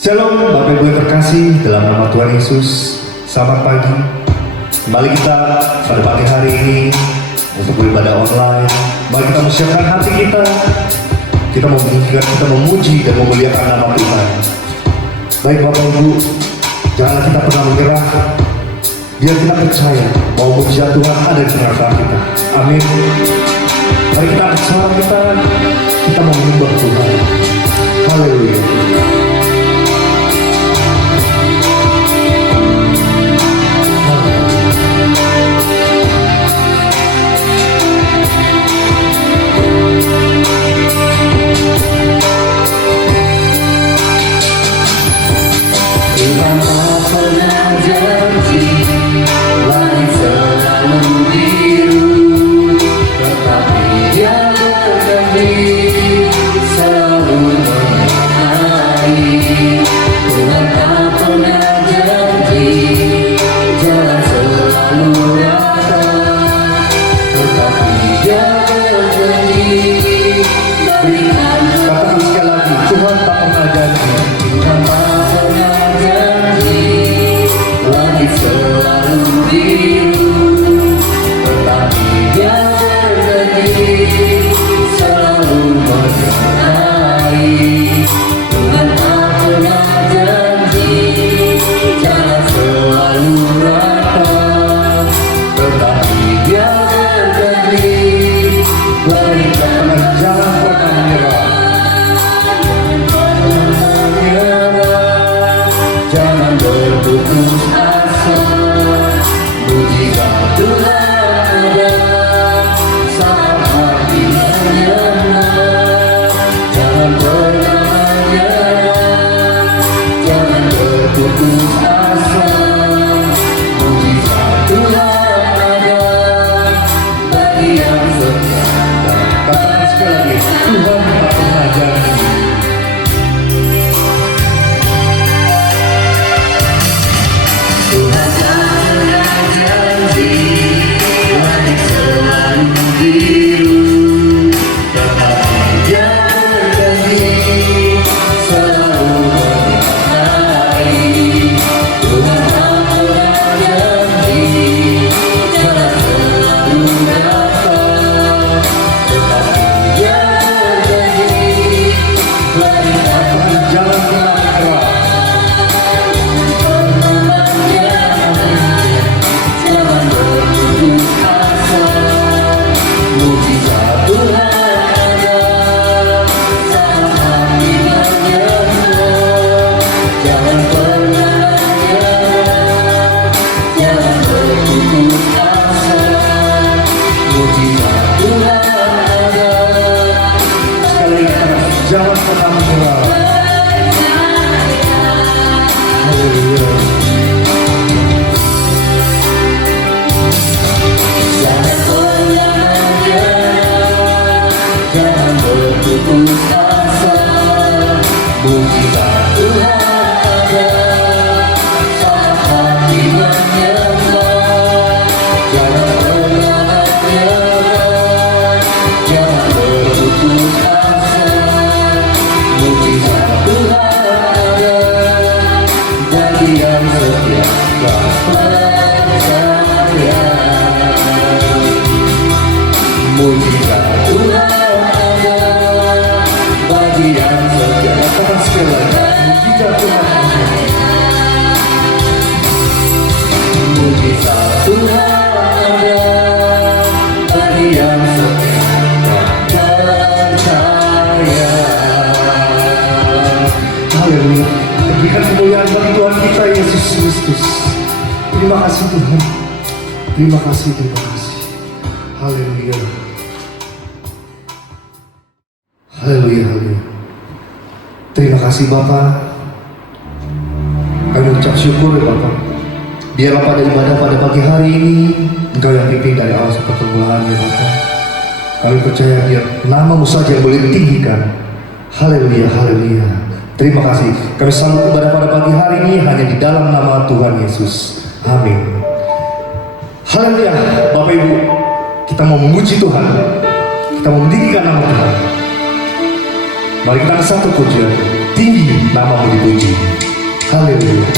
Shalom Bapak Ibu yang terkasih dalam nama Tuhan Yesus. Selamat pagi. Kembali kita pada pagi hari ini untuk beribadah online. Mari kita mempersiapkan hati kita. Kita menginginkan, kita memuji dan memuliakan nama Tuhan. Baik Bapak Ibu, janganlah kita pernah menyerah. Biar kita percaya bahwa mujizat Tuhan ada di tengah-tengah kita. Amin. Mari kita bersama kita menyembah Tuhan. Haleluya. Tuhan tak pernah janji langit selalu biru, tetapi Dia berjanji selalu menyertai. Tuhan tak pernah janji jalan selalu rata, tetapi Dia berjanji berikan. Katakan sekali lagi, Tuhan tak pernah janji. Tuhan tak pernah janji langit selalu biru, tetapi Dia berjanji selalu menyertai. Tuhan tak pernah janji jalan selalu rata, tetapi Dia berjanji berikan. Jangan pernah menyerah. Jangan berputus asa, mujizat Tuhan ada saat hati menyerah. Jangan pernah menyerah, jangan berputus asa, mujizat Tuhan ada bagi yang setia. Katakan sekali lagi, Tuhan tak pernah janji. Tuhan tak pernah janji langit selalu biru, tetapi Dia berjanji selalu menyertai. Tuhan tak pernah janji jalan selalu rata, tetapi Dia berjanji berikan. Jangan pernah menyerah. Jangan berputus asa, mujizat Tuhan ada saat hati menyerah. Jangan pernah menyerah, jangan berputus asa, mujizat Tuhan ada. Sekali lagi, jangan pernah menyerah. Haleluya. Jangan pernah menyerah, jangan berputus asa, mujizat Tuhan ada saat hati menyembah. Jangan pernah menyerah, jangan berputus asa, mujizat Tuhan ada bagi yang setia dan percaya. Mujizat Tuhan ada bagi yang setia. Katakan sekali lagi, mujizat Tuhan ada. Mujizat Tuhan ada bagi yang setia dan percaya. Haleluya. Berikan kemuliaan bagi Tuhan kita Yesus Kristus. Terima kasih Tuhan. Terima kasih, terima kasih. Haleluya. Haleluya, haleluya. Terima kasih Bapak. Kami ucap syukur ya Bapak. Biarlah pada ibadah pada pagi hari ini Engkau yang pimpin dari awal sampai permulaan ya Bapak. Kami percaya biar nama-Mu saja yang boleh ditinggikan. Haleluya, haleluya. Terima kasih. Kami selalu ibadah pada pagi hari ini hanya di dalam nama Tuhan Yesus. Amin. Haleluya. Bapak Ibu, kita mau memuji Tuhan. Kita mau meninggikan nama Tuhan. Mari kita satu pujian. tinggi namamu dipuji. Haleluya.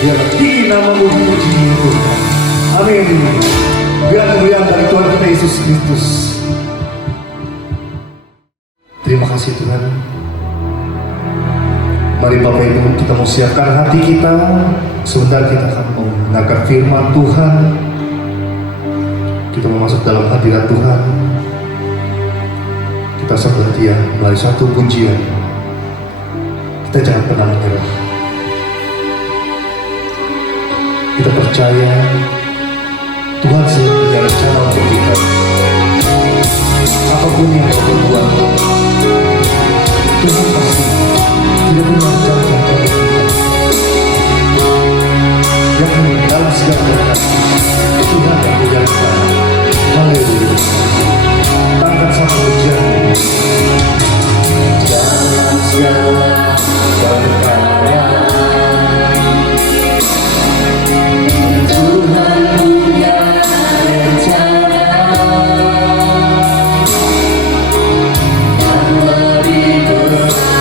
Biar tinggi namamu dipuji Tuhan. Amin. Biar kemuliaan dari Tuhan kita Yesus Kristus. Terima kasih Tuhan. Mari Bapak Ibu kita mau siapkan hati kita. Sebentar kita akan mendengarkan firman Tuhan. Kita mau masuk dalam hadirat Tuhan. Kita seperti melalui satu pujian. Kita jangan pernah menyerah. Kita percaya Tuhan selalu punya rencana untuk kita. Apapun yang kau berbuat, Tuhan pasti tidak pernah menjauhkan dari kita. Yang dalam segala berkat, Tuhan yang punya rencana. Haleluya. Angkat satu pujian. Dalam segala perkara Tuhan punya rencana yang lebih besar.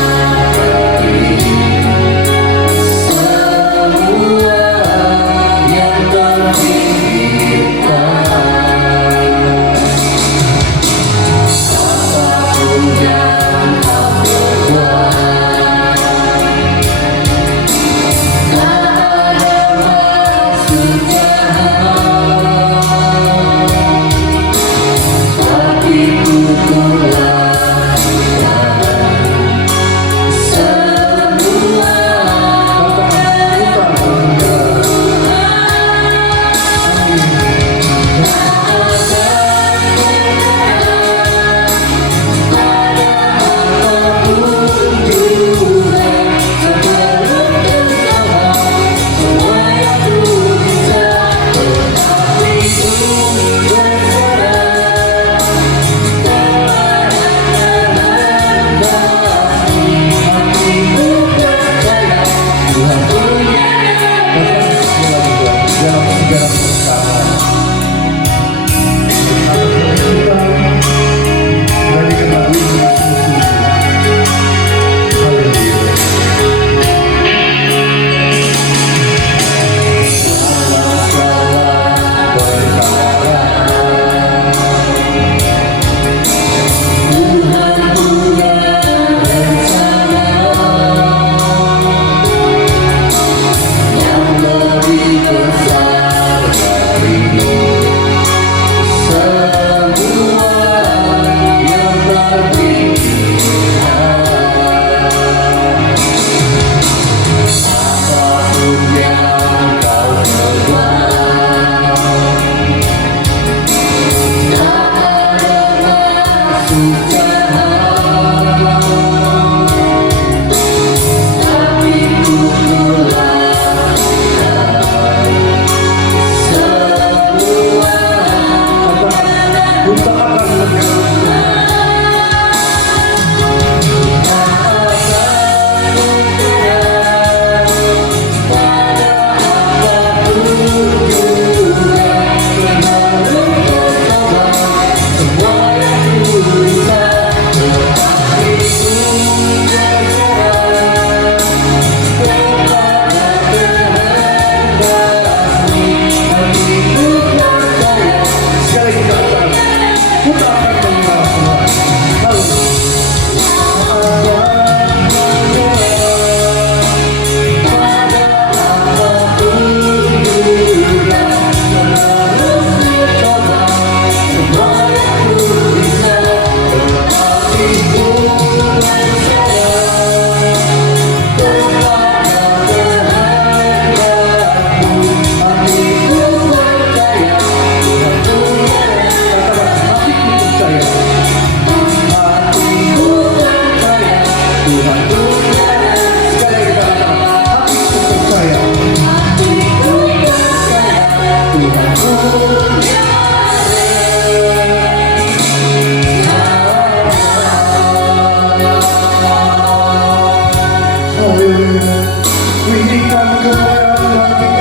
Tinggikan kemuliaan bagi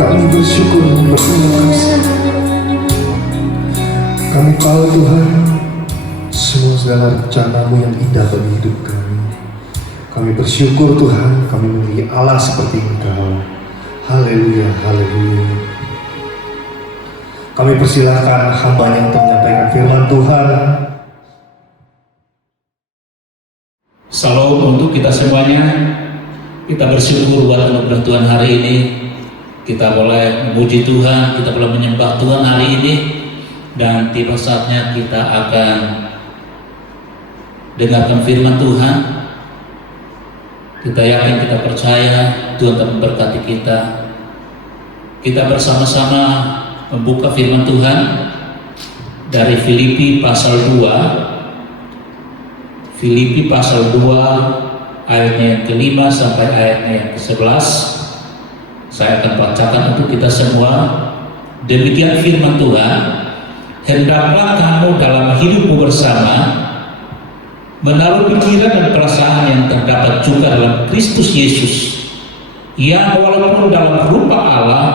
kami bersyukur, berterima kasih. Kami tahu Tuhan, semua segala rencana-Mu yang indah bagi hidup kami. Kami bersyukur Tuhan, kami memiliki Allah seperti Engkau. Haleluya, haleluya. Kami persilahkan hamba-Nya untuk menyampaikan firman Tuhan. Salam untuk kita semuanya. Kita bersyukur buat anugerah Tuhan hari ini. Kita boleh memuji Tuhan, kita boleh menyembah Tuhan hari ini. Dan tiba saatnya kita akan dengarkan firman Tuhan. Kita yakin, kita percaya Tuhan akan memberkati kita. Kita bersama-sama membuka firman Tuhan dari Filipi pasal 2. Filipi pasal 2 ayatnya yang ke-5 sampai ayatnya yang ke-11. Saya akan bacakan untuk kita semua. Demikian firman Tuhan, hendaklah kamu dalam hidupmu bersama menaruh pikiran dan perasaan yang terdapat juga dalam Kristus Yesus, yang walaupun dalam rupa Allah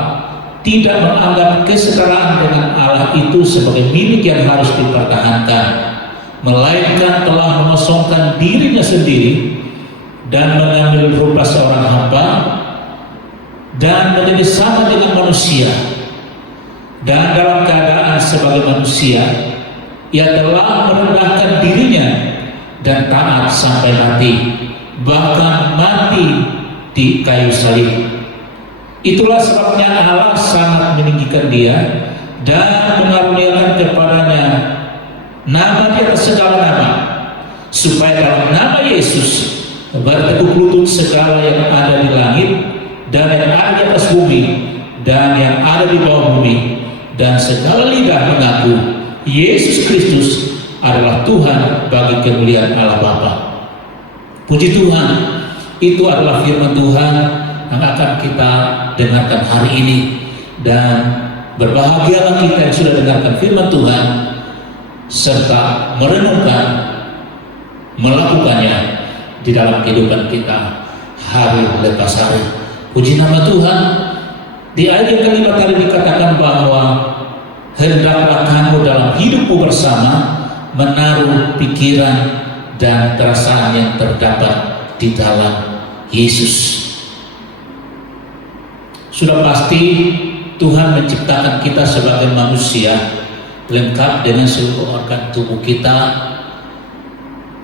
tidak menganggap kesetaraan dengan Allah itu sebagai milik yang harus dipertahankan, melainkan telah mengosongkan dirinya sendiri dan mengambil rupa seorang hamba dan menjadi sama dengan manusia, dan dalam keadaan sebagai manusia ia telah merendahkan dirinya dan taat sampai mati, bahkan mati di kayu salib. Itulah sebabnya Allah sangat meninggikan dia dan mengaruniakan kepadanya nama di atas segala nama, supaya dalam nama Yesus bertekuk lutut segala yang ada di langit dan yang ada di atas bumi dan yang ada di bawah bumi, dan segala lidah mengaku Yesus Kristus adalah Tuhan bagi kemuliaan Allah Bapa. Puji Tuhan, itu adalah firman Tuhan yang akan kita dengarkan hari ini, dan berbahagialah kita yang sudah dengarkan firman Tuhan serta merenungkan, melakukannya di dalam kehidupan kita hari lepas hari. Puji nama Tuhan. Di ayat yang ke-5 tadi dikatakan bahwa hendaklah kamu dalam hidupmu bersama menaruh pikiran dan perasaan yang terdapat di dalam Yesus. Sudah pasti Tuhan menciptakan kita sebagai manusia lengkap dengan seluruh organ tubuh kita.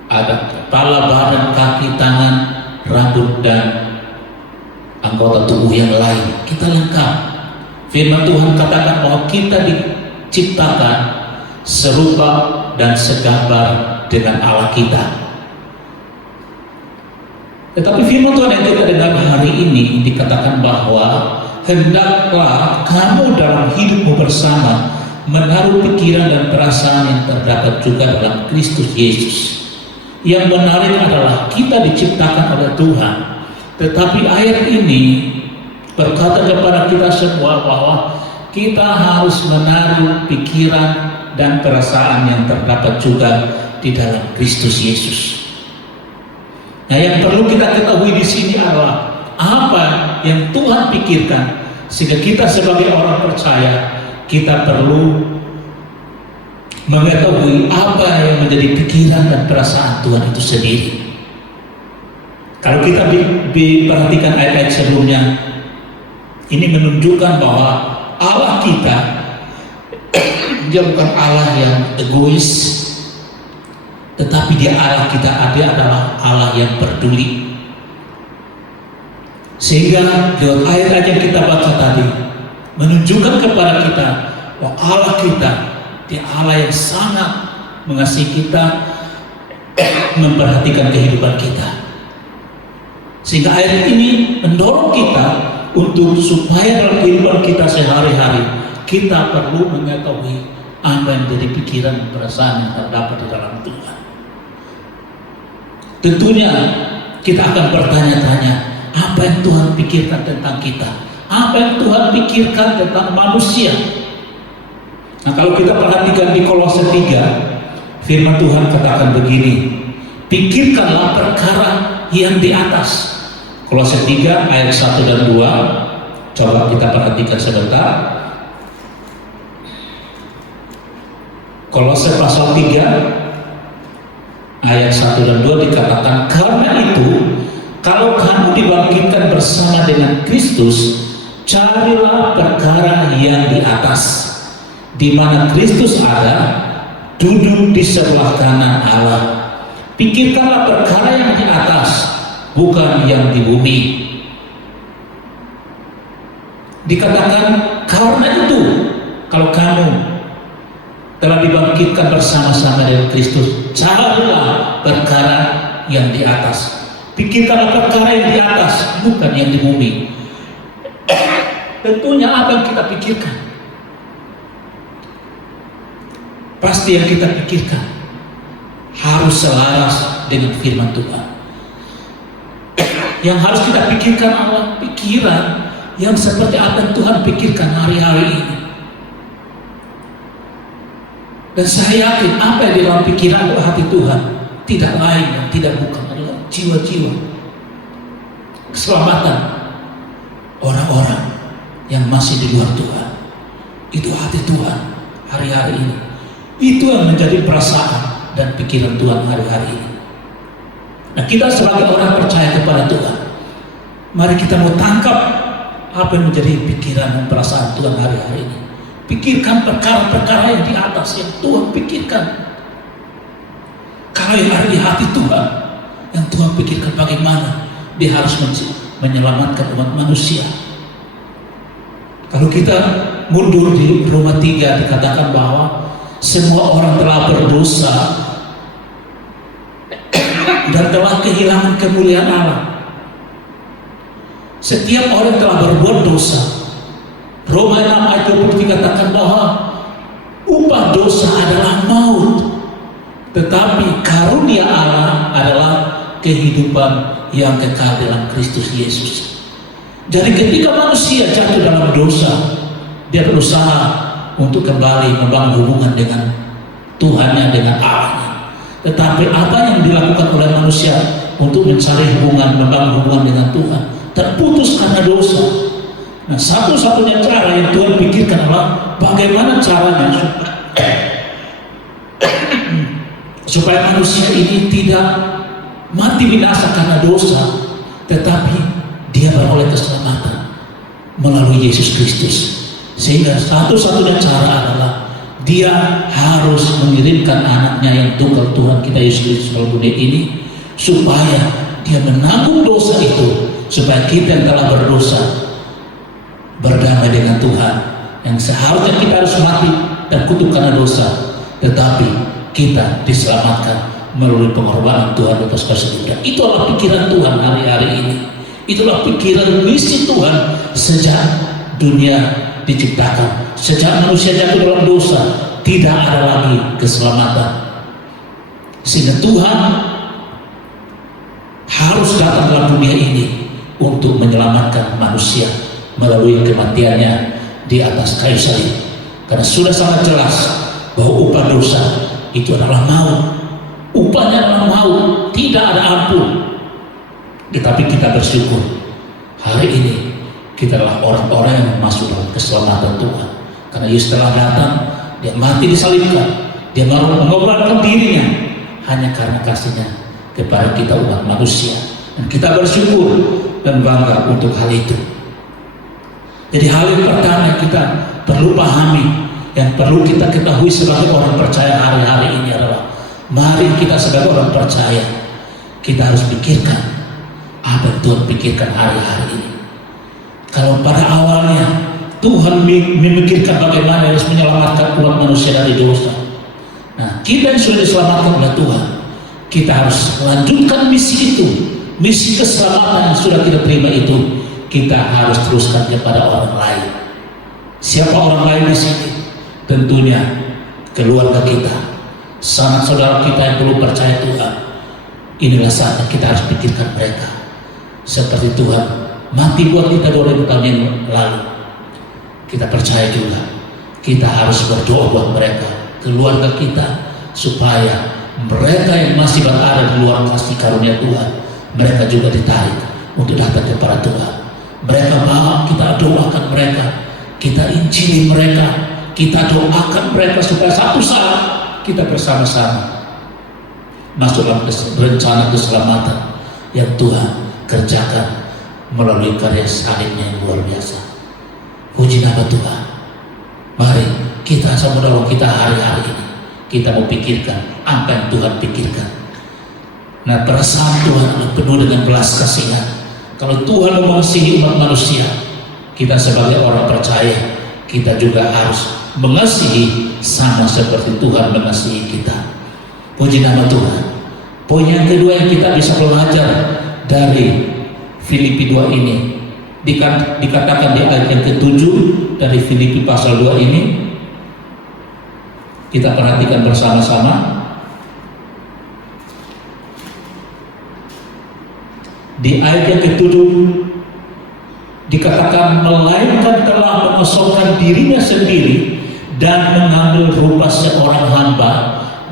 Ada kepala, badan, kaki, tangan, rambut, dan anggota tubuh yang lain. Kita lengkap. Firman Tuhan katakan bahwa kita diciptakan serupa dan segambar dengan Allah kita. Tetapi firman Tuhan yang kita dengar hari ini dikatakan bahwa hendaklah kamu dalam hidupmu bersama menaruh pikiran dan perasaan yang terdapat juga dalam Kristus Yesus. Yang menarik adalah kita diciptakan oleh Tuhan, tetapi ayat ini berkata kepada kita semua bahwa kita harus menaruh pikiran dan perasaan yang terdapat juga di dalam Kristus Yesus. Nah, yang perlu kita ketahui di sini adalah apa yang Tuhan pikirkan Sehingga kita sebagai orang percaya, kita perlu mengetahui apa yang menjadi pikiran dan perasaan Tuhan itu sendiri. Kalau kita perhatikan ayat-ayat sebelumnya, ini menunjukkan bahwa Allah kita, dia bukan Allah yang egois, tetapi dia Allah kita, dia adalah Allah yang peduli. Sehingga lewat ayat-ayat yang kita baca tadi menunjukkan kepada kita bahwa Allah kita, dia Allah yang sangat mengasihi kita, memperhatikan kehidupan kita. Sehingga ayat ini mendorong kita untuk supaya dalam kehidupan kita sehari-hari kita perlu mengetahui apa yang menjadi pikiran dan perasaan yang terdapat di dalam Tuhan. Tentunya kita akan bertanya-tanya, apa yang Tuhan pikirkan tentang kita? Apa yang Tuhan pikirkan tentang manusia? Nah, kalau kita perhatikan di Kolose 3, firman Tuhan katakan begini, pikirkanlah perkara yang di atas. Kolose 3 ayat 1 dan 2, coba kita perhatikan sebentar. Kolose pasal 3 ayat 1 dan 2 dikatakan, karena itu kalau kamu dibangkitkan bersama dengan Kristus, carilah perkara yang di atas, di mana Kristus ada, duduk di sebelah kanan Allah. Pikirkanlah perkara yang di atas, bukan yang di bumi. Dikatakan karena itu, kalau kamu telah dibangkitkan bersama-sama dengan Kristus, carilah perkara yang di atas. Pikirkanlah perkara yang di atas, bukan yang di bumi. Tentunya apa yang kita pikirkan, pasti yang kita pikirkan harus selaras dengan firman Tuhan. Yang harus kita pikirkan adalah pikiran yang seperti apa yang Tuhan pikirkan hari-hari ini. Dan saya yakin apa yang di dalam pikiran hati Tuhan tidak lain dan tidak bukan adalah jiwa-jiwa keselamatan orang-orang yang masih di luar Tuhan. Itu hati Tuhan hari-hari ini. Itu yang menjadi perasaan dan pikiran Tuhan hari-hari ini. Nah, kita sebagai orang percaya kepada Tuhan, mari kita mau tangkap apa yang menjadi pikiran dan perasaan Tuhan hari-hari ini. Pikirkan perkara-perkara yang di atas yang Tuhan pikirkan. Kalau yang ada di hati Tuhan, yang Tuhan pikirkan bagaimana dia harus menyelamatkan umat manusia. Kalau kita mundur di Roma 3 dikatakan bahwa semua orang telah berdosa dan telah kehilangan kemuliaan Allah. Setiap orang telah berbuat dosa. Roma 6 ayat 20 dikatakan bahwa upah dosa adalah maut, tetapi karunia Allah adalah kehidupan yang kekal dalam Kristus Yesus. Jadi ketika manusia jatuh dalam dosa, dia berusaha untuk kembali membangun hubungan dengan Tuhannya, dengan Allahnya. Tetapi apa yang dilakukan oleh manusia untuk mencari hubungan, membangun hubungan dengan Tuhan, terputus karena dosa. Nah, satu-satunya cara yang Tuhan pikirkan adalah bagaimana caranya supaya manusia ini tidak mati binasa karena dosa, tetapi dia beroleh keselamatan melalui Yesus Kristus. Sehingga satu-satunya cara adalah dia harus mengirimkan anaknya yang tunggal Tuhan kita Yesus Kristus dalam dunia ini, supaya dia menanggung dosa itu, supaya kita yang telah berdosa berdamai dengan Tuhan, yang seharusnya kita harus mati terkutuk karena dosa, tetapi kita diselamatkan melalui pengorbanan Tuhan atas keselamatan. Itulah pikiran Tuhan hari-hari ini. Itulah pikiran misi Tuhan sejak dunia diciptakan, sejak manusia jatuh dalam dosa, tidak ada lagi keselamatan. Sehingga Tuhan harus datang dalam dunia ini untuk menyelamatkan manusia melalui kematiannya di atas kayu salib. Karena sudah sangat jelas bahwa upah dosa itu adalah maut. Upahnya adalah maut, tidak ada ampun. Tetapi kita bersyukur hari ini kita adalah orang-orang yang masuk dalam keselamatan Tuhan. Karena Yesus telah datang, dia mati disalibkan, dia baru mengorbankan dirinya hanya karena kasihnya kepada kita umat manusia. Dan kita bersyukur dan bangga untuk hal itu. Jadi hal yang pertama yang kita perlu pahami, yang perlu kita ketahui sebagai orang percaya hari-hari ini adalah, mari kita sebagai orang percaya, kita harus pikirkan apa yang Tuhan pikirkan hari-hari ini. Kalau pada awalnya Tuhan memikirkan bagaimana harus menyelamatkan umat manusia dari dosa, nah kita yang sudah diselamatkan oleh Tuhan, kita harus melanjutkan misi itu, misi keselamatan yang sudah kita terima itu, kita harus teruskan kepada orang lain. Siapa orang lain di sini? Tentunya keluarga kita, sanak saudara kita yang belum percaya Tuhan. Inilah saatnya kita harus pikirkan mereka. Seperti Tuhan mati buat kita 2000 tahun yang lalu, kita percaya juga kita harus berdoa buat mereka, keluarga kita, supaya mereka yang masih berada di luar kasih karunia Tuhan, mereka juga ditarik untuk datang kepada Tuhan. Mereka mau kita doakan mereka, kita injili mereka, kita doakan mereka supaya satu saat kita bersama-sama masuk dalam rencana keselamatan yang Tuhan kerjakan melalui karya salibnya yang luar biasa. Puji nama Tuhan. Mari kita sama-sama kita hari-hari ini kita mau pikirkan apa yang Tuhan pikirkan. Nah, perasaan Tuhan penuh dengan belas kasihan. Kalau Tuhan mengasihi umat manusia, kita sebagai orang percaya, kita juga harus mengasihi sama seperti Tuhan mengasihi kita. Puji nama Tuhan. Poin yang kedua yang kita bisa belajar dari Filipi 2 ini, dikatakan di ayat yang ke-7 dari Filipi pasal 2 ini, kita perhatikan bersama-sama. Di ayat yang ke-7 dikatakan, melainkan telah mengosongkan dirinya sendiri dan mengambil rupa seorang hamba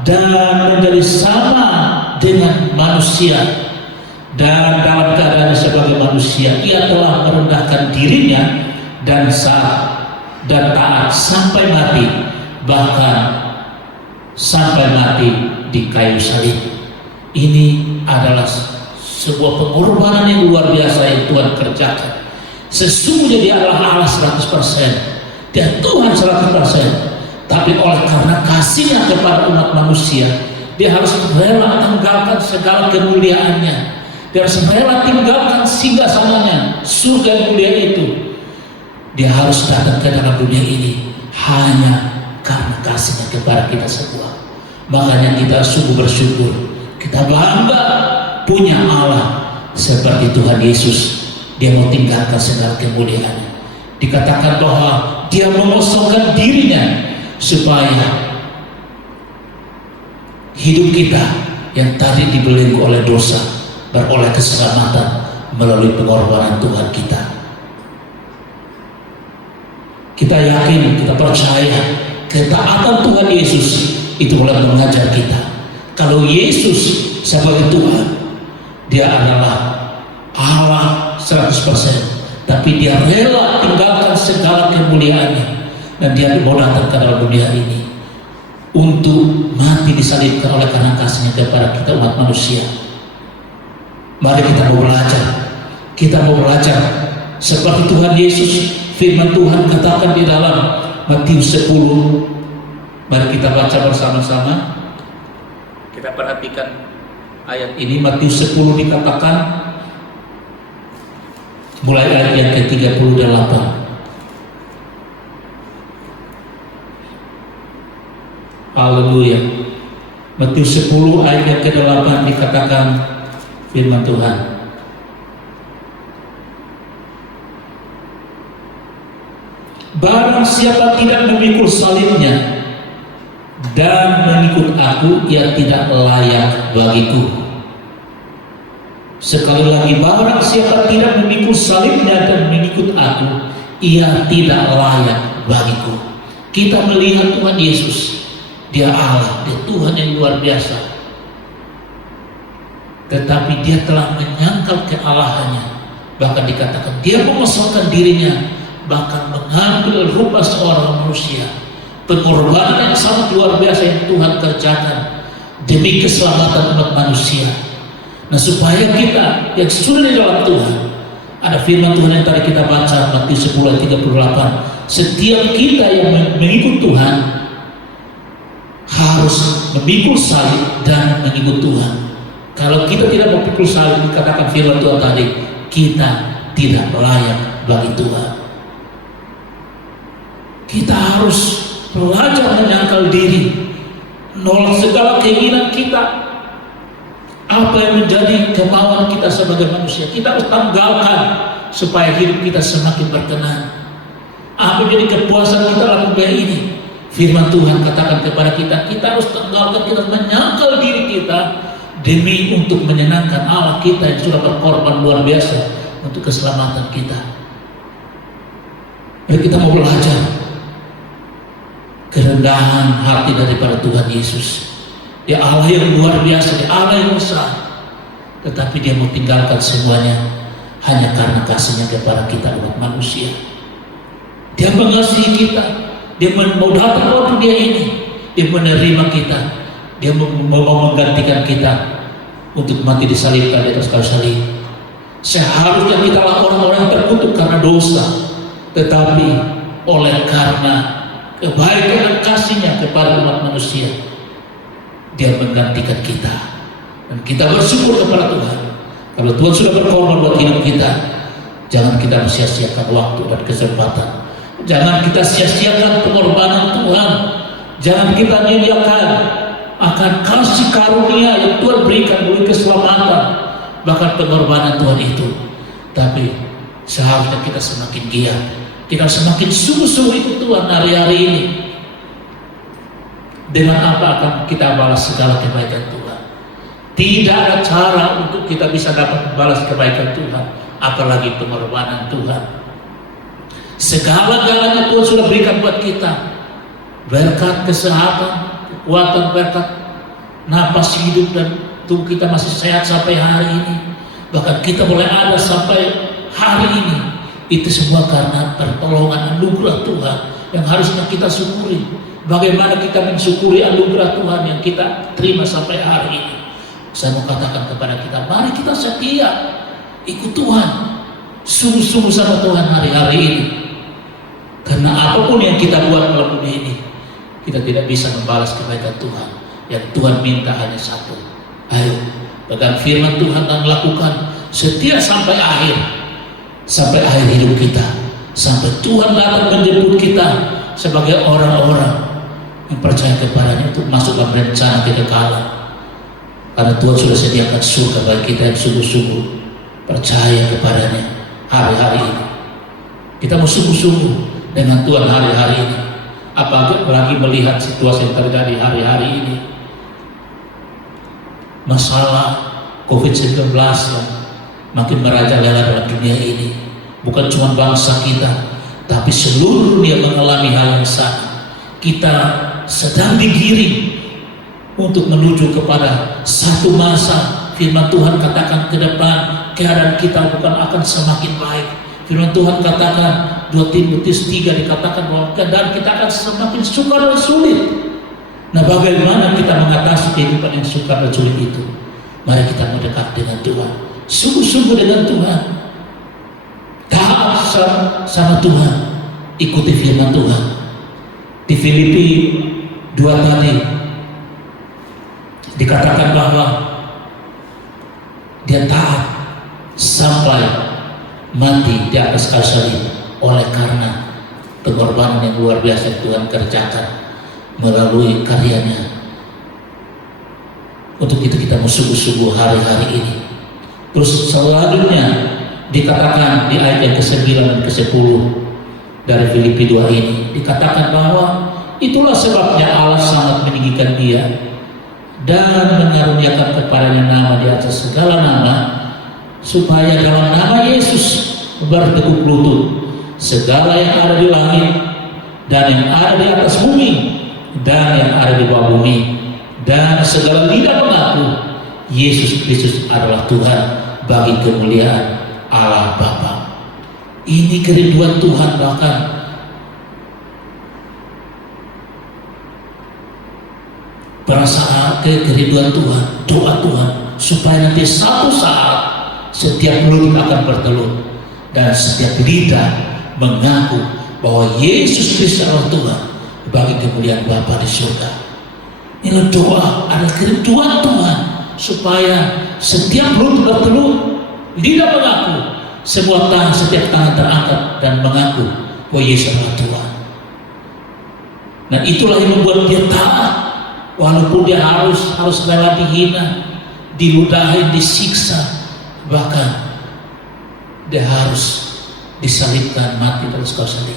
dan menjadi sama dengan manusia, dan dalam keadaan sebagai manusia ia telah merendahkan dirinya dan taat sampai mati, bahkan sampai mati di kayu salib. Ini adalah sebuah pengorbanan yang luar biasa yang Tuhan kerjakan. Sesungguhnya dia adalah Allah 100%, dia Tuhan 100%, tapi oleh karena kasihnya kepada umat manusia, dia harus rela tinggalkan segala kemuliaannya. Dia harus rela tinggalkan singgasananya, surga yang mulia itu. Dia harus datang ke dalam dunia ini hanya karena kasihnya kepada kita semua. Makanya kita sungguh bersyukur, kita bangga punya Allah seperti Tuhan Yesus. Dia mau tinggalkan segala kemuliaannya. Dikatakan bahwa dia mengosongkan dirinya supaya hidup kita yang tadi dibelenggu oleh dosa beroleh keselamatan melalui pengorbanan Tuhan kita. Kita yakin, kita percaya ketaatan Tuhan Yesus itu mulai mengajar kita. Kalau Yesus sebagai Tuhan, dia adalah Allah 100%, tapi dia rela tinggalkan segala kemuliaannya, dan dia mau datang ke dalam dunia ini untuk mati disalibkan oleh karena kasihnya kepada kita umat manusia. Mari kita mau belajar seperti Tuhan Yesus. Firman Tuhan katakan di dalam Matius 10. Mari kita baca bersama-sama. Kita perhatikan ayat ini. Matius 10 dikatakan mulai ayat yang ke-38. Haleluya. Matius 10 ayat yang ke-8 dikatakan firman Tuhan, barang siapa tidak memikul salibnya dan mengikut aku, ia tidak layak bagiku. Sekali lagi, barang siapa tidak memikul salibnya dan mengikut aku, ia tidak layak bagiku. Kita melihat Tuhan Yesus, dia Allah, dia Tuhan yang luar biasa, tetapi dia telah menyangkal kealahannya Bahkan dikatakan dia memasangkan dirinya, bahkan mengambil rupa seorang manusia. Pengorbanan yang sangat luar biasa yang Tuhan kerjakan demi keselamatan umat manusia. Nah, supaya kita yang sudah di dalam Tuhan, ada firman Tuhan yang tadi kita baca Matius 10 ayat 38, setiap kita yang mengikut Tuhan harus memikul salib dan mengikut Tuhan. Kalau kita tidak memikul salib, dikatakan firman Tuhan tadi, kita tidak layak bagi Tuhan. Kita harus belajar menyangkal diri, nolak segala keinginan kita. Apa yang menjadi kemauan kita sebagai manusia, kita harus tanggalkan supaya hidup kita semakin berkenan. Apa jadi kepuasan kita lakukan ini? Firman Tuhan katakan kepada kita, kita harus tanggalkan, kita menyangkal diri kita demi untuk menyenangkan Allah kita yang sudah berkorban luar biasa untuk keselamatan kita. Mari kita mau belajar kerendahan hati daripada Tuhan Yesus. Dia Allah yang luar biasa, dia Allah yang besar, tetapi dia mau tinggalkan semuanya hanya karena kasihnya kepada kita umat manusia. Dia mengasihi kita, dia mau datang waktu dia ini, dia menerima kita, dia mau menggantikan kita untuk mati disalibkan di atas kayu salib. Seharusnya kita adalah orang-orang yang terkutuk karena dosa, tetapi oleh karena kebaikan dan kasihnya kepada umat manusia, dia menggantikan kita. Dan kita bersyukur kepada Tuhan. Kalau Tuhan sudah berkorban buat hidup kita, jangan kita sia-siakan waktu dan kesempatan. Jangan kita sia-siakan pengorbanan Tuhan. Jangan kita nyanyiakan akan kasih karunia yang Tuhan berikan melalui keselamatan, bahkan pengorbanan Tuhan itu. Tapi seharusnya kita semakin giat, kita semakin sungguh-sungguh ikut Tuhan hari-hari ini. Dengan apa akan kita balas segala kebaikan Tuhan? Tidak ada cara untuk kita bisa dapat balas kebaikan Tuhan, apalagi pengorbanan Tuhan. Segala-galanya Tuhan sudah berikan buat kita. Berkat kesehatan, kekuatan, berkat napas hidup, dan tubuh kita masih sehat sampai hari ini. Bahkan kita boleh ada sampai hari ini. Itu semua karena pertolongan anugerah Tuhan yang harusnya kita syukuri. Bagaimana kita mensyukuri anugerah Tuhan yang kita terima sampai hari ini? Saya mau katakan kepada kita, mari kita setia ikut Tuhan, sungguh-sungguh sama Tuhan hari-hari ini. Karena apapun yang kita buat malam ini, kita tidak bisa membalas kebaikan Tuhan. Yang Tuhan minta hanya satu, ayo pegang firman Tuhan dan lakukan setia sampai akhir hidup kita, sampai Tuhan datang menjemput kita sebagai orang-orang yang percaya kepadanya untuk masuk dalam rencana kekekalan. Karena Tuhan sudah sediakan surga bagi kita yang sungguh-sungguh percaya kepadanya hari-hari ini. Kita mau sungguh-sungguh dengan Tuhan hari-hari ini. Apalagi melihat situasi yang terjadi hari-hari ini. Masalah COVID-19 yang makin merajalela dalam dunia ini. Bukan cuma bangsa kita, tapi seluruh dunia mengalami hal yang sama. Kita sedang digiring untuk menuju kepada satu masa. Firman Tuhan katakan ke depan keadaan kita bukan akan semakin baik. Firman Tuhan katakan 2 Timotius 3 dikatakan bahwa keadaan kita akan semakin sukar dan sulit. Nah, bagaimana kita mengatasi kehidupan yang sukar dan sulit itu? Mari kita mendekat dengan Tuhan, sungguh-sungguh dengan Tuhan, taat sama Tuhan, ikuti firman Tuhan. Di Filipi 2 tadi dikatakan bahwa dia taat sampai mati di atas kayu salib oleh karena pengorbanan yang luar biasa yang Tuhan kerjakan melalui karyanya. Untuk itu kita sungguh-sungguh hari-hari ini. Terus selanjutnya dikatakan di ayat yang ke-9 dan ke-10 dari Filipi 2 ini dikatakan bahwa itulah sebabnya Allah sangat meninggikan dia dan mengaruniakan kepadanya nama di atas segala nama, supaya dalam nama Yesus bertekuk lutut segala yang ada di langit dan yang ada di atas bumi dan yang ada di bawah bumi, dan segala lidah mengaku Yesus Kristus adalah Tuhan bagi kemuliaan Allah Bapa. Ini kerinduan Tuhan, bahkan perasaan kerinduan Tuhan, doa Tuhan, supaya nanti satu saat setiap mulut akan bertelut dan setiap lidah mengaku bahwa Yesus Kristus adalah Tuhan bagi kemuliaan Bapa di surga. Ini doa adalah kerinduan Tuhan, supaya setiap mulut bertelut, lidah mengaku, setiap tangan terangkat dan mengaku bahwa Yesus adalah Tuhan. Dan itulah yang membuat dia taat, walaupun dia harus rela dihina, diludahi, disiksa, bahkan dia harus disalibkan, mati terus kau salib.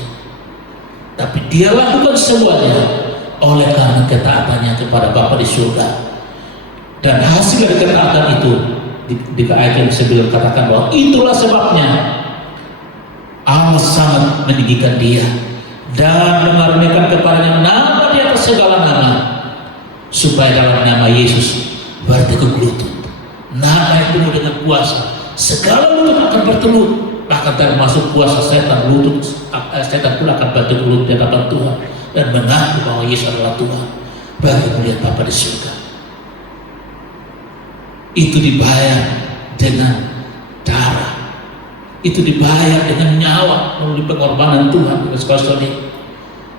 Tapi dia lakukan semuanya oleh karena ketaatannya kepada Bapa di surga. Dan hasil dari ketaatan itu di ayat yang sebelum katakan bahwa itulah sebabnya Allah sangat meninggikan dia dan mengaruniakan kepadanya nama di atas segala nama, supaya dalam nama Yesus bertekuk lutut, nama yang penuh dengan kuasa, segala lutut akan bertelut, bahkan termasuk kuasa setan pun akan bertekuk lutut di hadapan Tuhan dan mengaku bahwa Yesus adalah Tuhan bagi kemuliaan Bapa di surga. Itu dibayar dengan darah, itu dibayar dengan nyawa melalui pengorbanan Tuhan.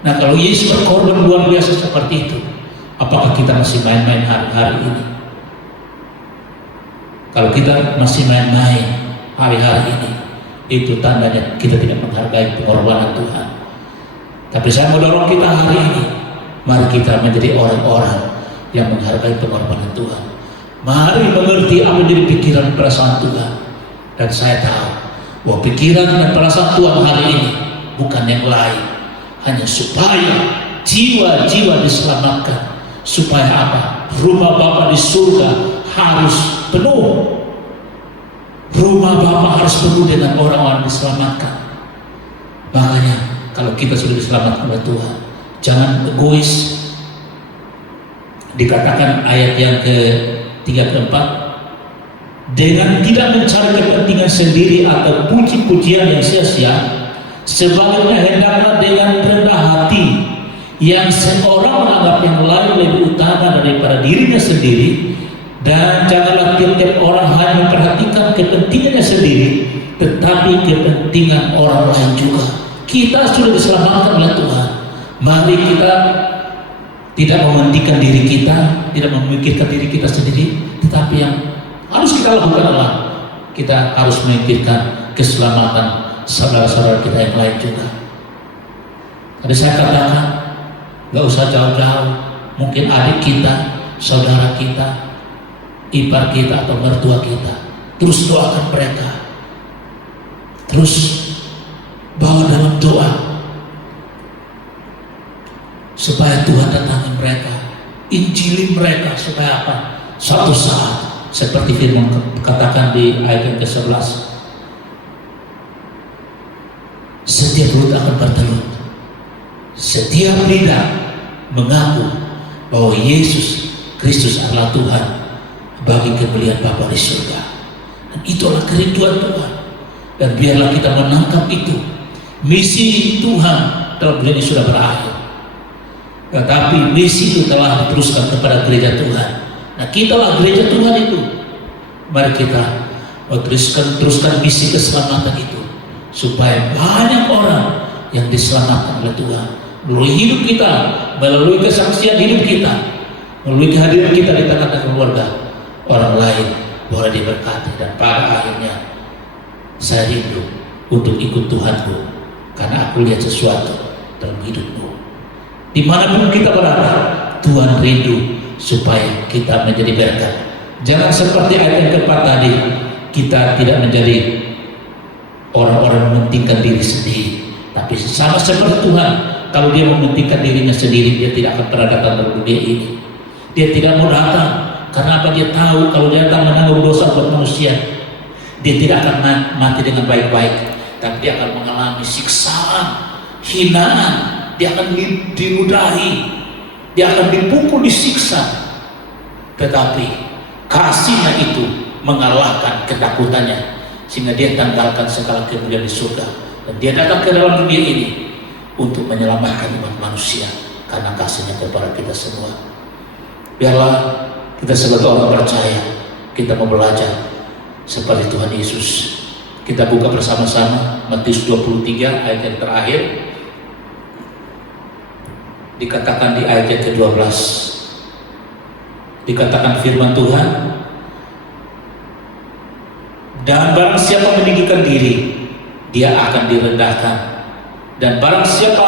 Nah, kalau Yesus berkorban luar biasa seperti itu, apakah kita masih main-main hari-hari ini? Kalau kita masih main-main hari-hari ini, itu tandanya kita tidak menghargai pengorbanan Tuhan. Tapi saya mau dorong kita hari ini, mari kita menjadi orang-orang yang menghargai pengorbanan Tuhan. Mari mengerti apa yang jadi pikiran perasaan Tuhan. Dan saya tahu bahwa pikiran dan perasaan Tuhan hari ini bukan yang lain, hanya supaya jiwa-jiwa diselamatkan. Supaya apa? Rumah Bapa di surga harus penuh. Rumah Bapa harus penuh dengan orang-orang diselamatkan. Makanya kalau kita sudah diselamatkan oleh Tuhan, jangan egois. Dikatakan ayat yang ke-3 ke-4, dengan tidak mencari kepentingan sendiri atau puji-pujian yang sia-sia, sebaliknya hendaklah dengan rendah hati, yang seorang menganggap yang lain lebih utama daripada dirinya sendiri, dan janganlah tiap-tiap orang hanya memperhatikan kepentingannya sendiri, tetapi kepentingan orang lain juga. Kita sudah diselamatkan oleh Tuhan. Mari kita tidak mementingkan diri kita, tidak memikirkan diri kita sendiri, tetapi yang harus kita lakukan adalah kita harus memikirkan keselamatan saudara-saudara kita yang lain juga. Tadi saya katakan, gak usah jauh-jauh, mungkin adik kita, saudara kita, ipar kita atau mertua kita, terus doakan mereka, terus bawa dalam doa supaya Tuhan datangi mereka, injili mereka, supaya apa? Suatu saat seperti firman katakan di ayat yang ke-11, setiap mulut akan bertelut, setiap lidah mengaku bahwa Yesus Kristus adalah Tuhan bagi kemuliaan Bapa di surga. Dan itulah kerinduan Tuhan. Dan biarlah kita menangkap itu. Misi Tuhan dalam dunia ini sudah berakhir, tetapi misi itu telah diteruskan kepada gereja Tuhan. Nah, kitalah gereja Tuhan itu. Mari kita teruskan misi keselamatan itu, supaya banyak orang yang diselamatkan oleh Tuhan melalui hidup kita, melalui kesaksian hidup kita, melalui kehadiran kita di tengah-tengah keluarga. Orang lain boleh diberkati, dan pada akhirnya saya rindu untuk ikut Tuhanku, karena aku lihat sesuatu dalam hidupmu. Dimanapun kita berada, Tuhan rindu supaya kita menjadi berkat. Jangan seperti ayat yang ke-4 tadi, kita tidak menjadi orang-orang mementingkan diri sendiri, tapi sama seperti Tuhan. Kalau dia mementingkan dirinya sendiri, dia tidak akan pernah datang dalam dunia ini. Dia tidak mau datang, karena apa? Dia tahu kalau dia datang menanggung dosa buat manusia, dia tidak akan mati dengan baik-baik, tapi dia akan mengalami siksaan, hinaan, dia akan diludahi, dia akan dipukul, disiksa. Tetapi kasihnya itu mengalahkan ketakutannya, sehingga dia tanggalkan segala kemuliaan di surga, dan dia datang ke dalam dunia ini untuk menyelamatkan umat manusia karena kasihnya kepada kita semua. Biarlah kita sebagai orang percaya, kita mau belajar seperti Tuhan Yesus. Kita buka bersama-sama Matius 23 ayat yang terakhir. Dikatakan di ayat yang ke-12, dikatakan firman Tuhan, dan barang siapa meninggikan diri, dia akan direndahkan, dan barang siapa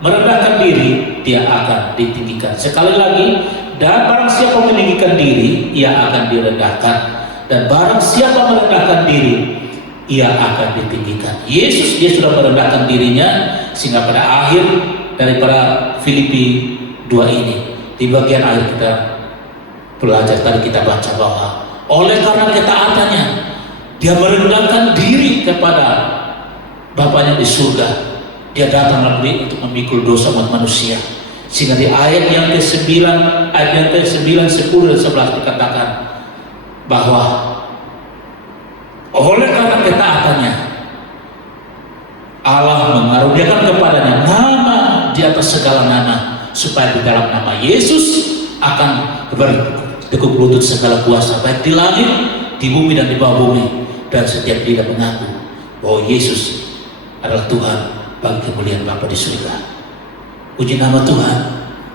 merendahkan diri, dia akan ditinggikan. Sekali lagi, dan barang siapa meninggikan diri, ia akan direndahkan, dan barang siapa merendahkan diri, ia akan ditinggikan. Yesus, dia sudah merendahkan dirinya, sehingga pada akhir daripada Filipi 2 ini, di bagian akhir kita belajar, tadi kita baca bahwa oleh karena ketaatannya, dia merendahkan diri kepada Bapaknya di surga. Dia datang lagi untuk memikul dosa umat manusia. Sehingga di ayat yang ke-9, ayat yang ke-9, 10 dan 11 dikatakan bahwa oleh karena ketaatannya, Allah mengaruniakan kepadanya nama di atas segala nama, supaya di dalam nama Yesus akan bertekuk lutut segala kuasa, baik di langit, di bumi dan di bawah bumi, dan setiap lidah mengaku bahwa Yesus adalah Tuhan bagi kemuliaan Bapa di surga. Puji nama Tuhan.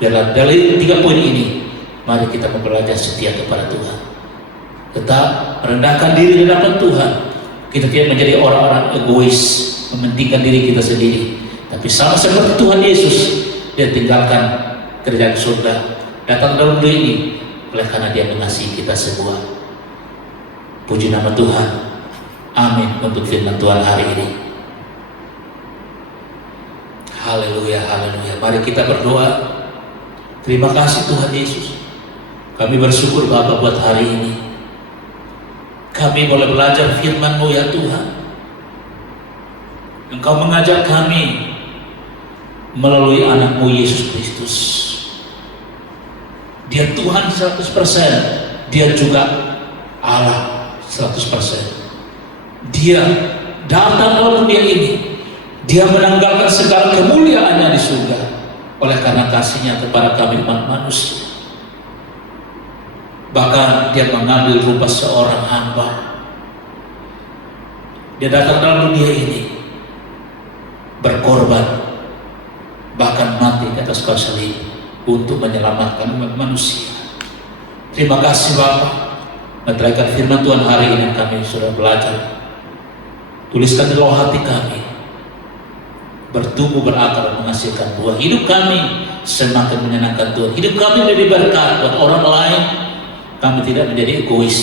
Biarlah dari 3 poin ini, mari kita belajar setia kepada Tuhan, tetap merendahkan diri di hadapan Tuhan. Kita tidak menjadi orang-orang egois, mementingkan diri kita sendiri, tapi sama seperti Tuhan Yesus, dia tinggalkan kerjaan surga, datang dalam dunia ini oleh karena dia mengasihi kita semua. Puji nama Tuhan. Amin untuk firman Tuhan hari ini. Haleluya, haleluya. Mari kita berdoa. Terima kasih Tuhan Yesus. Kami bersyukur Bapa buat hari ini. Kami boleh belajar firman-Mu ya Tuhan. Engkau mengajak kami melalui anak-Mu Yesus Kristus. Dia Tuhan 100%, dia juga Allah 100%. Dia datang dalam dunia ini, dia menanggalkan segala kemuliaannya di surga oleh karena kasihnya kepada kami umat manusia. Bahkan dia mengambil rupa seorang hamba. Dia datang dalam dunia ini, berkorban, bahkan mati di atas kayu salib untuk menyelamatkan umat manusia. Terima kasih Bapa. Meteraikan firman Tuhan hari ini kami sudah belajar. Tuliskan di loh hati kami, bertumbuh berakar dan menghasilkan buah. Hidup kami semakin menyenangkan Tuhan. Hidup kami menjadi berkat buat orang lain. Kami tidak menjadi egois,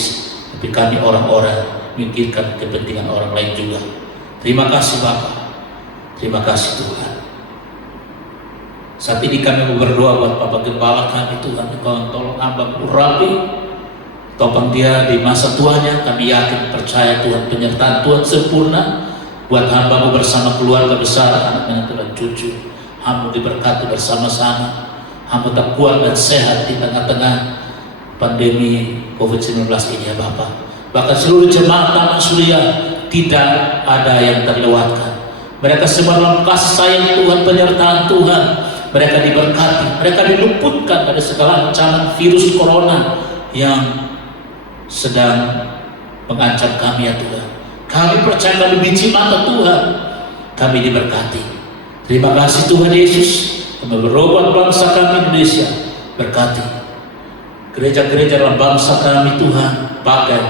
tapi kami orang-orang memikirkan kepentingan orang lain juga. Terima kasih Bapa. Terima kasih Tuhan. Saat ini kami mau berdoa buat Bapak Gembala kami Tuhan. Engkau tolong hamba urapi, topang dia di masa tuanya. Kami yakin percaya Tuhan, penyertaan Tuhan sempurna buat hamba-Mu bersama keluarga besar, anak dan cucu. Hamba diberkati bersama-sama. Hamba tak kuat dan sehat di tengah-tengah pandemi COVID-19 ini ya Bapak. Bahkan seluruh jemaat Taman Surya tidak ada yang terlewatkan. Mereka semua dalam kasih sayang Tuhan, penyertaan Tuhan. Mereka diberkati, mereka diluputkan dari segala ancaman virus corona yang sedang mengancam kami ya Tuhan. Kami percaya kami biji mata Tuhan, kami diberkati. Terima kasih Tuhan Yesus. Kami berobat bangsa kami Indonesia, berkati gereja-gereja dalam bangsa kami Tuhan, pakai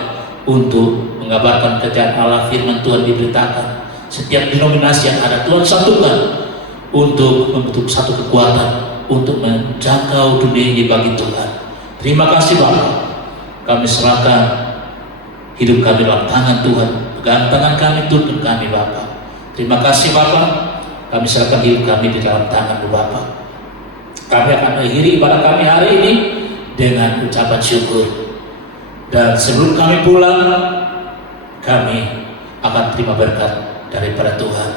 untuk mengabarkan kerjaan Allah, firman Tuhan diberitakan. Setiap denominasi yang ada Tuhan satukan untuk membentuk satu kekuatan untuk menjangkau dunia ini bagi Tuhan. Terima kasih Bapak. Kami serahkan hidup kami dalam tangan Tuhan. Pegang tangan kami, tuntun kami Bapak. Terima kasih Bapak. Kami serahkan hidup kami di dalam tangan Bapak. Kami akan mengakhiri ibadah kami hari ini dengan ucapan syukur. Dan sebelum kami pulang, kami akan terima berkat daripada Tuhan.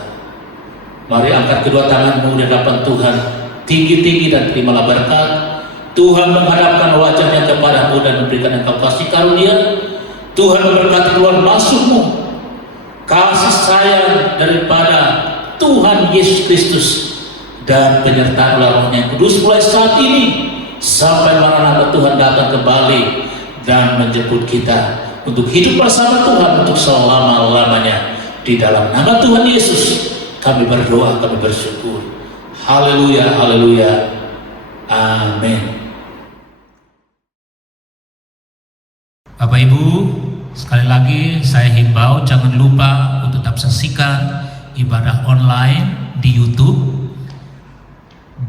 Mari angkat kedua tanganmu di hadapan Tuhan, tinggi-tinggi, dan terimalah berkat. Tuhan menghadapkan wajahnya kepadamu dan memberikan engkau kasih karunia. Tuhan memberkati keluar masukmu kasih sayang daripada Tuhan Yesus Kristus dan penyertaan Roh yang Kudus mulai saat ini sampai Maranatha Tuhan datang kembali dan menjemput kita untuk hidup bersama Tuhan untuk selama-lamanya. Di dalam nama Tuhan Yesus kami berdoa, kami bersyukur. Haleluya, haleluya, amin. Bapak Ibu, sekali lagi saya himbau jangan lupa untuk tetap saksikan ibadah online di YouTube.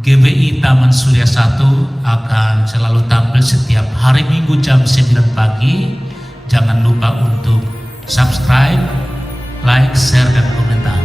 GBI Taman Surya 1 akan selalu tampil setiap hari Minggu jam 9 pagi. Jangan lupa untuk subscribe, like, share, dan komentar.